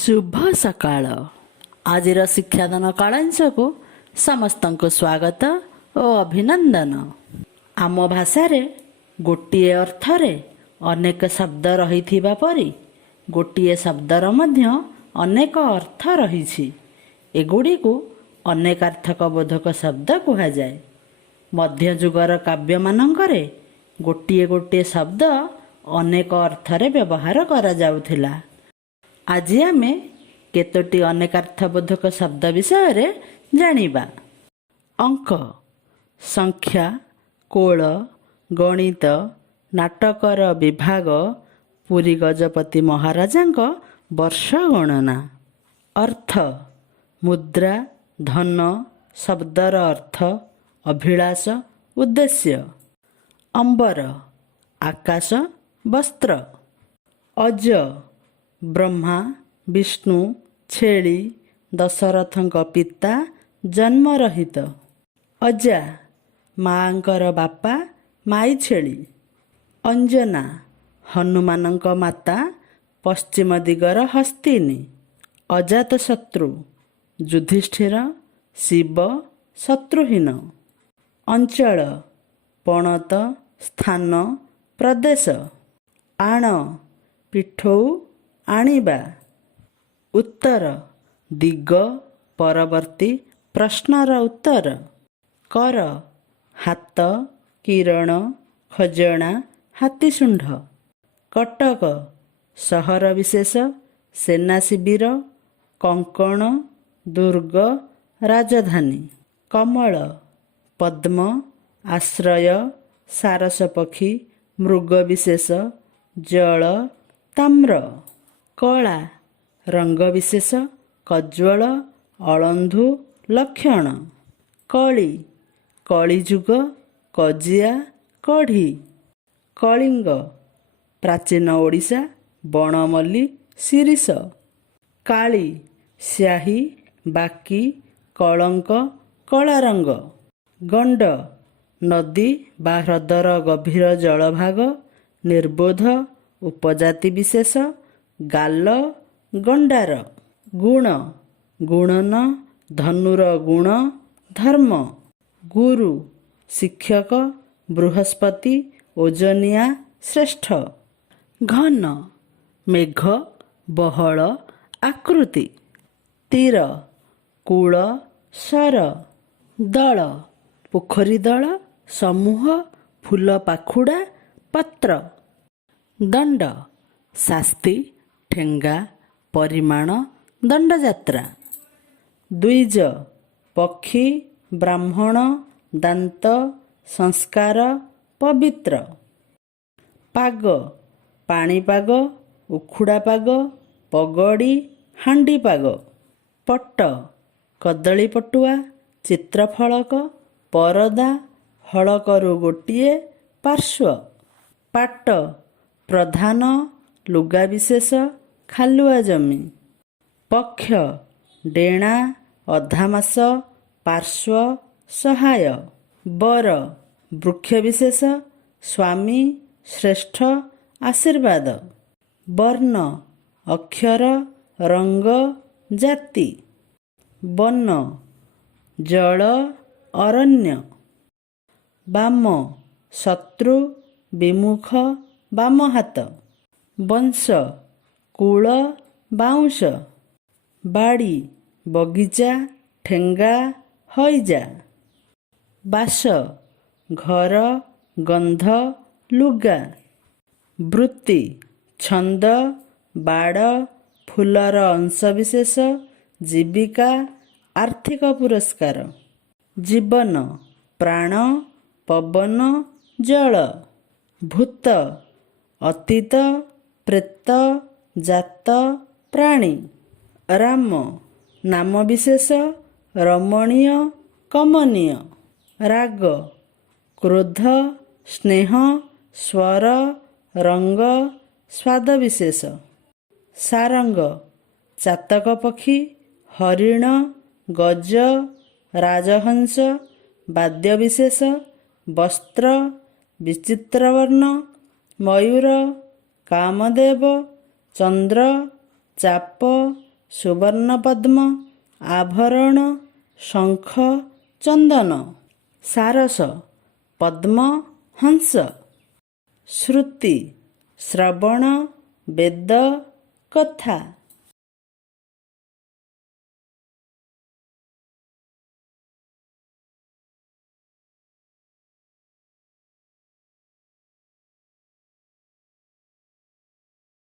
ଶୁଭ ସକାଳ। ଆଜିର ଶିକ୍ଷାଦାନ କାଳାଂଶକୁ ସମସ୍ତଙ୍କୁ ସ୍ୱାଗତ ଓ ଅଭିନନ୍ଦନ। ଆମ ଭାଷାରେ ଗୋଟିଏ ଅର୍ଥରେ ଅନେକ ଶବ୍ଦ ରହିଥିବା ପରି ଗୋଟିଏ ଶବ୍ଦର ମଧ୍ୟ ଅନେକ ଅର୍ଥ ରହିଛି। ଏଗୁଡ଼ିକୁ ଅନେକାର୍ଥକ ବୋଧକ ଶବ୍ଦ କୁହାଯାଏ। ମଧ୍ୟଯୁଗର କାବ୍ୟମାନଙ୍କରେ ଗୋଟିଏ ଗୋଟିଏ ଶବ୍ଦ ଅନେକ ଅର୍ଥରେ ବ୍ୟବହାର କରାଯାଉଥିଲା। ଆଜି ଆମେ କେତୋଟି ଅନେକାର୍ଥବୋଧକ ଶବ୍ଦ ବିଷୟରେ ଜାଣିବା। ଅଙ୍କ, ସଂଖ୍ୟା, କୋଳ, ଗଣିତ, ନାଟକର ବିଭାଗ, ପୁରୀ ଗଜପତି ମହାରାଜାଙ୍କ ବର୍ଷ ଗଣନା। ଅର୍ଥ, ମୁଦ୍ରା, ଧନ, ଶବ୍ଦର ଅର୍ଥ, ଅଭିଳାଷ, ଉଦ୍ଦେଶ୍ୟ। ଅମ୍ବର, ଆକାଶ, ବସ୍ତ୍ର। ଅଜ, ବ୍ରହ୍ମା, ବିଷ୍ଣୁ, ଛେଳି, ଦଶରଥଙ୍କ ପିତା, ଜନ୍ମରହିତ। ଅଜା, ମାଆଙ୍କର ବାପା, ମାଇ ଛେଳି। ଅଞ୍ଜନା, ହନୁମାନଙ୍କ ମାତା, ପଶ୍ଚିମ ଦିଗର ହସ୍ତିନୀ। ଅଜାତଶତ୍ରୁ, ଯୁଧିଷ୍ଠିର, ଶିବ, ଶତ୍ରୁହୀନ। ଅଞ୍ଚଳ, ପଣତ, ସ୍ଥାନ, ପ୍ରଦେଶ। ଆଣ, ପିଠଉ, ଆଣିବା। ଉତ୍ତର, ଦିଗ, ପରବର୍ତ୍ତୀ, ପ୍ରଶ୍ନର ଉତ୍ତର। କର, ହାତ, କିରଣ, ଖଜଣା, ହାତୀଶୁଣ୍ଢ। କଟକ, ସହର ବିଶେଷ, ସେନା ଶିବିର, କଙ୍କଣ, ଦୁର୍ଗ, ରାଜଧାନୀ। କମଳ, ପଦ୍ମ, ଆଶ୍ରୟ, ସାରସ ପକ୍ଷୀ, ମୃଗ ବିଶେଷ, ଜଳ, ତାମ୍ର। କଳା, ରଙ୍ଗ ବିଶେଷ, କଜ୍ୱଳ, ଅଳନ୍ଧୁ, ଲକ୍ଷଣ। କଳି, କଳିଯୁଗ, କଜିଆ, କଢ଼ି। କଳିଙ୍ଗ, ପ୍ରାଚୀନ ଓଡ଼ିଶା, ବଣମଲ୍ଲି, ଶିରୀଷ। କାଳି, ସ୍ୟାହୀ, ବାକି, କଳଙ୍କ, କଳାରଙ୍ଗ। ଗଣ୍ଡ, ନଦୀ ବା ହ୍ରଦର ଗଭୀର ଜଳଭାଗ, ନିର୍ବୋଧ, ଉପଜାତି ବିଶେଷ, ଗାଲ, ଗଣ୍ଡାର। ଗୁଣ, ଗୁଣନ, ଧନୁର ଗୁଣ, ଧର୍ମ। ଗୁରୁ, ଶିକ୍ଷକ, ବୃହସ୍ପତି, ଓଜନିଆ, ଶ୍ରେଷ୍ଠ। ଘନ, ମେଘ, ବହଳ, ଆକୃତି। ତୀର, କୂଳ, ଶର। ଦଳ, ପୋଖରୀ ଦଳ, ସମୂହ, ଫୁଲ ପାଖୁଡ଼ା, ପତ୍ର। ଦଣ୍ଡ, ଶାସ୍ତି, ଠେଙ୍ଗା, ପରିମାଣ, ଦଣ୍ଡଯାତ୍ରା। ଦ୍ୱିଜ, ପକ୍ଷୀ, ବ୍ରାହ୍ମଣ, ଦାନ୍ତ, ସଂସ୍କାର, ପବିତ୍ର। ପାଗ, ପାଣିପାଗ, ଉଖୁଡ଼ା ପାଗ, ପଗଡ଼ି, ହାଣ୍ଡିପାଗ। ପଟ, କଦଳୀ ପଟୁଆ, ଚିତ୍ରଫଳକ, ପରଦା, ହଳକରୁ ଗୋଟିଏ, ପାର୍ଶ୍ୱ। ପାଟ, ପ୍ରଧାନ, ଲୁଗା ବିଶେଷ, ଖାଲୁଆ ଜମି। ପକ୍ଷ, ଡେଣା, ଅଧାମାସ, ପାର୍ଶ୍ୱ, ସହାୟ। ବର, ବୃକ୍ଷ ବିଶେଷ, ସ୍ୱାମୀ, ଶ୍ରେଷ୍ଠ, ଆଶୀର୍ବାଦ। ବର୍ଣ୍ଣ, ଅକ୍ଷର, ରଙ୍ଗ, ଜାତି। ବନ, ଜଳ, ଅରଣ୍ୟ। ବାମ, ଶତ୍ରୁ, ବିମୁଖ, ବାମ ହାତ। ବଂଶ, କୂଳ, ବାଉଁଶ। ବାଡ଼ି, ବଗିଚା, ଠେଙ୍ଗା, ହଇଜା। ବାସ, ଘର, ଗନ୍ଧ, ଲୁଗା। ବୃତ୍ତି, ଛନ୍ଦ, ବାଡ଼, ଫୁଲର ଅଂଶବିଶେଷ, ଜୀବିକା, ଆର୍ଥିକ ପୁରସ୍କାର। ଜୀବନ, ପ୍ରାଣ, ପବନ, ଜଳ। ଭୂତ, ଅତୀତ, ପ୍ରେତ, ଜାତ, ପ୍ରାଣୀ। ରାମ, ନାମ ବିଶେଷ, ରମଣୀୟ, କମନୀୟ। ରାଗ, କ୍ରୋଧ, ସ୍ନେହ, ସ୍ୱର, ରଙ୍ଗ, ସ୍ୱାଦ ବିଶେଷ। ସାରଙ୍ଗ, ଚାତକ ପକ୍ଷୀ, ହରିଣ, ଗଜ, ରାଜହଂସ, ବାଦ୍ୟ ବିଶେଷ। ବସ୍ତ୍ର, ବିଚିତ୍ରବର୍ଣ୍ଣ, ମୟୂର, କାମଦେବ, ଚନ୍ଦ୍ର, ଚାପ, ସୁବର୍ଣ୍ଣପଦ୍ମ, ଆଭରଣ, ଶଙ୍ଖ, ଚନ୍ଦନ। ସାରସ, ପଦ୍ମ, ହଂସ। ଶ୍ରୁତି, ଶ୍ରବଣ, ବେଦ, କଥା।